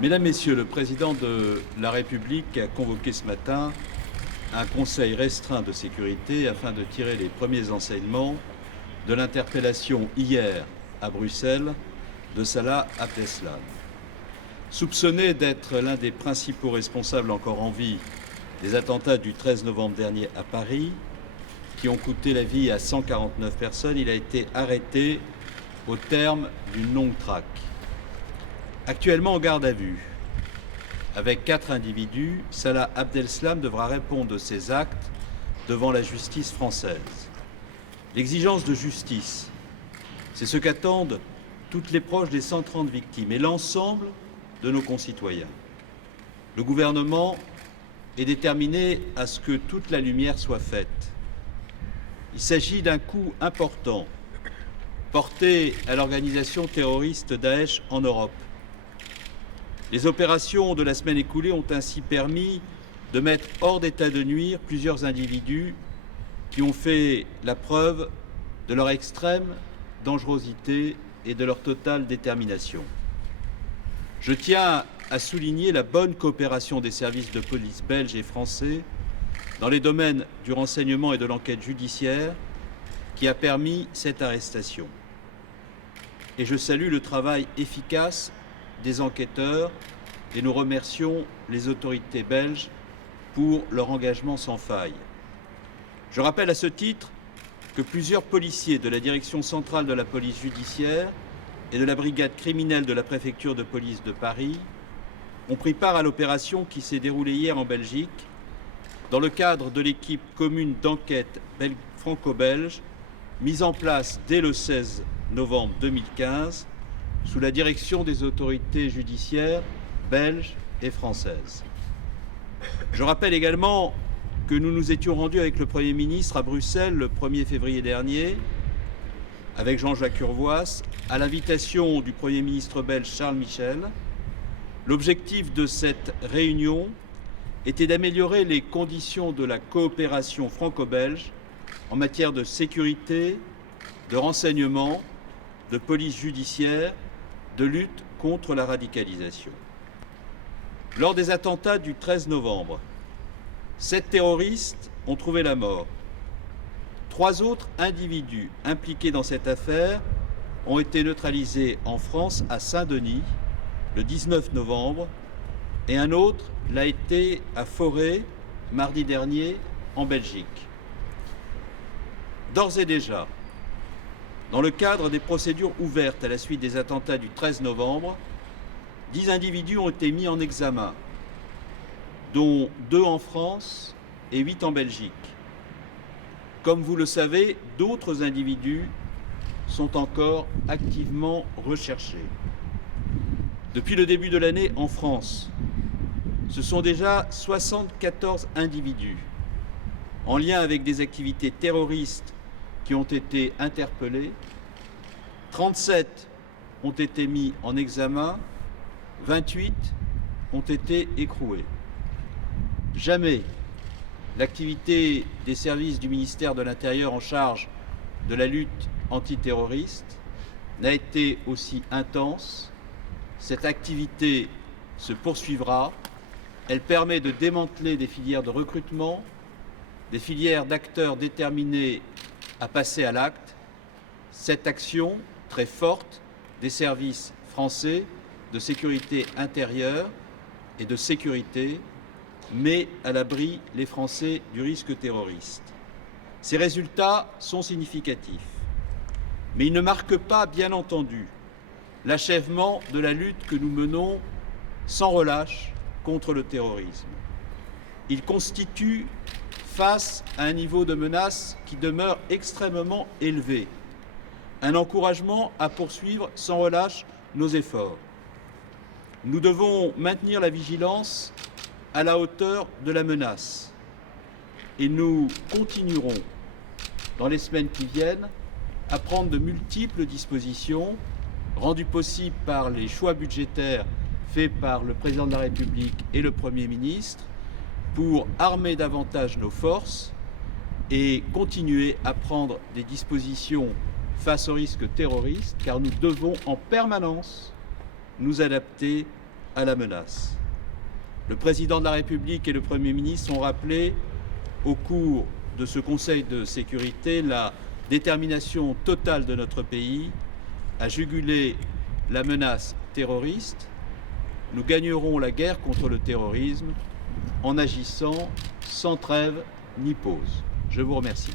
Mesdames, Messieurs, le Président de la République a convoqué ce matin un conseil restreint de sécurité afin de tirer les premiers enseignements de l'interpellation hier à Bruxelles de Salah Abdeslam. Soupçonné d'être l'un des principaux responsables encore en vie des attentats du 13 novembre dernier à Paris, qui ont coûté la vie à 149 personnes, il a été arrêté au terme d'une longue traque. Actuellement en garde à vue, avec 4 individus, Salah Abdeslam devra répondre de ses actes devant la justice française. L'exigence de justice, c'est ce qu'attendent toutes les proches des 130 victimes et l'ensemble de nos concitoyens. Le gouvernement est déterminé à ce que toute la lumière soit faite. Il s'agit d'un coup important porté à l'organisation terroriste Daesh en Europe. Les opérations de la semaine écoulée ont ainsi permis de mettre hors d'état de nuire plusieurs individus qui ont fait la preuve de leur extrême dangerosité et de leur totale détermination. Je tiens à souligner la bonne coopération des services de police belges et français dans les domaines du renseignement et de l'enquête judiciaire qui a permis cette arrestation. Et je salue le travail efficace des enquêteurs et nous remercions les autorités belges pour leur engagement sans faille. Je rappelle à ce titre que plusieurs policiers de la Direction centrale de la police judiciaire et de la brigade criminelle de la préfecture de police de Paris ont pris part à l'opération qui s'est déroulée hier en Belgique dans le cadre de l'équipe commune d'enquête franco-belge mise en place dès le 16 novembre 2015 sous la direction des autorités judiciaires belges et françaises. Je rappelle également que nous nous étions rendus avec le Premier ministre à Bruxelles le 1er février dernier, avec Jean-Jacques Urvoas, à l'invitation du Premier ministre belge Charles Michel. L'objectif de cette réunion était d'améliorer les conditions de la coopération franco-belge en matière de sécurité, de renseignement, de police judiciaire, de lutte contre la radicalisation. Lors des attentats du 13 novembre, 7 terroristes ont trouvé la mort. 3 autres individus impliqués dans cette affaire ont été neutralisés en France à Saint-Denis le 19 novembre et un autre l'a été à Forêt mardi dernier en Belgique. D'ores et déjà, dans le cadre des procédures ouvertes à la suite des attentats du 13 novembre, 10 individus ont été mis en examen, dont 2 en France et 8 en Belgique. Comme vous le savez, d'autres individus sont encore activement recherchés. Depuis le début de l'année en France, ce sont déjà 74 individus en lien avec des activités terroristes qui ont été interpellés, 37 ont été mis en examen, 28 ont été écroués. Jamais l'activité des services du ministère de l'Intérieur en charge de la lutte antiterroriste n'a été aussi intense. Cette activité se poursuivra. Elle permet de démanteler des filières de recrutement, des filières d'acteurs déterminés à passer à l'acte. Cette action très forte des services français de sécurité intérieure et de sécurité met à l'abri les Français du risque terroriste. Ces résultats sont significatifs, mais ils ne marquent pas, bien entendu, l'achèvement de la lutte que nous menons sans relâche contre le terrorisme. Ils constituent, face à un niveau de menace qui demeure extrêmement élevé, un encouragement à poursuivre sans relâche nos efforts. Nous devons maintenir la vigilance à la hauteur de la menace et nous continuerons, dans les semaines qui viennent, à prendre de multiples dispositions rendues possibles par les choix budgétaires faits par le Président de la République et le Premier ministre pour armer davantage nos forces et continuer à prendre des dispositions face au risque terroriste, car nous devons en permanence nous adapter à la menace. Le président de la République et le Premier ministre ont rappelé au cours de ce Conseil de sécurité la détermination totale de notre pays à juguler la menace terroriste. Nous gagnerons la guerre contre le terrorisme en agissant sans trêve ni pause. Je vous remercie.